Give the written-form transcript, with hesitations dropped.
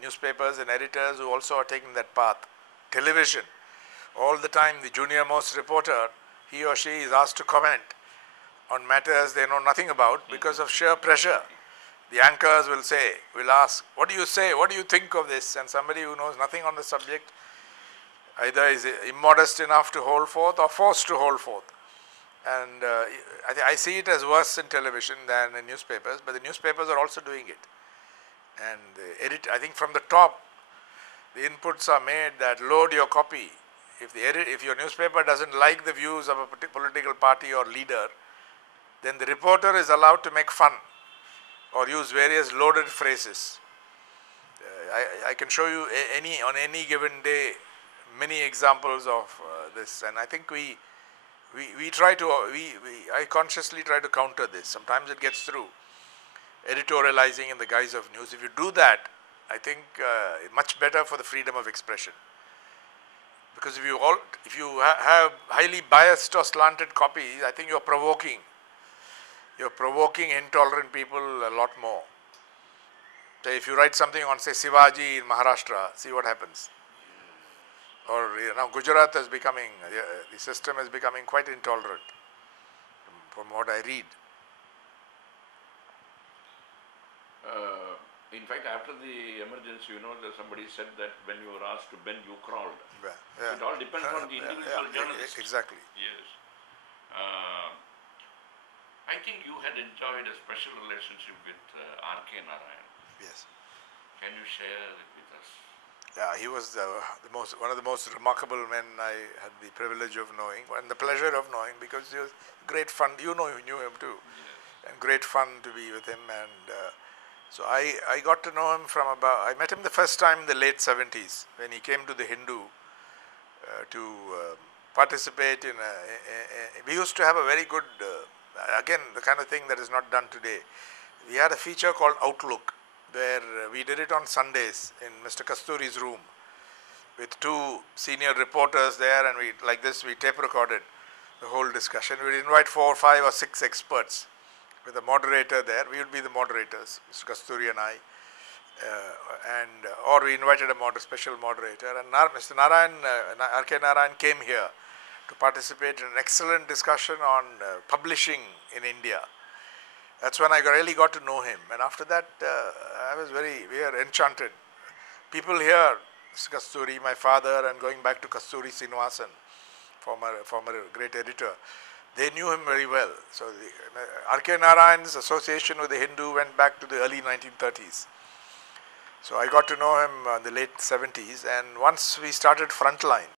newspapers and editors who also are taking that path. Television, all the time the junior most reporter, he or she is asked to comment on matters they know nothing about because of sheer pressure. The anchors will ask, what do you say, what do you think of this? And somebody who knows nothing on the subject either is immodest enough to hold forth or forced to hold forth. And I see it as worse in television than in newspapers, but the newspapers are also doing it. And I think from the top, the inputs are made that load your copy. If your newspaper doesn't like the views of a political party or leader, then the reporter is allowed to make fun or use various loaded phrases. I can show you on any given day many examples of this, and I think I consciously try to counter this. Sometimes it gets through editorializing in the guise of news. If you do that, I think much better for the freedom of expression. Because if you have highly biased or slanted copies, I think you're provoking intolerant people a lot more. So if you write something on, say, Shivaji in Maharashtra, see what happens. Or now Gujarat is becoming, the system is becoming quite intolerant from what I read. In fact, after the emergency, somebody said that when you were asked to bend, you crawled. Yeah. It all depends on the individual journalist. Exactly. Yes. I think you had enjoyed a special relationship with R.K. Narayan. Yes. Can you share it with us? Yeah, he was one of the most remarkable men I had the privilege of knowing and the pleasure of knowing, because he was great fun. You knew him too. Yes. And great fun to be with him. And so I got to know him I met him the first time in the late 70s when he came to the Hindu to participate in we used to have a very good, again, the kind of thing that is not done today. We had a feature called Outlook, where we did it on Sundays in Mr. Kasturi's room with two senior reporters there, and we tape recorded the whole discussion. We'd invite 4, 5 or 6 experts with a moderator there. We would be the moderators, Mr. Kasturi and I, or we invited a special moderator. And Mr. Narayan, R.K. Narayan came here to participate in an excellent discussion on publishing in India. That's when I really got to know him. And after that, we were enchanted. People here, Mr. Kasturi, my father, and going back to Kasturi Srinivasan, former great editor, they knew him very well. So R.K. Narayan's association with the Hindu went back to the early 1930s. So I got to know him in the late 70s, and once we started Frontline,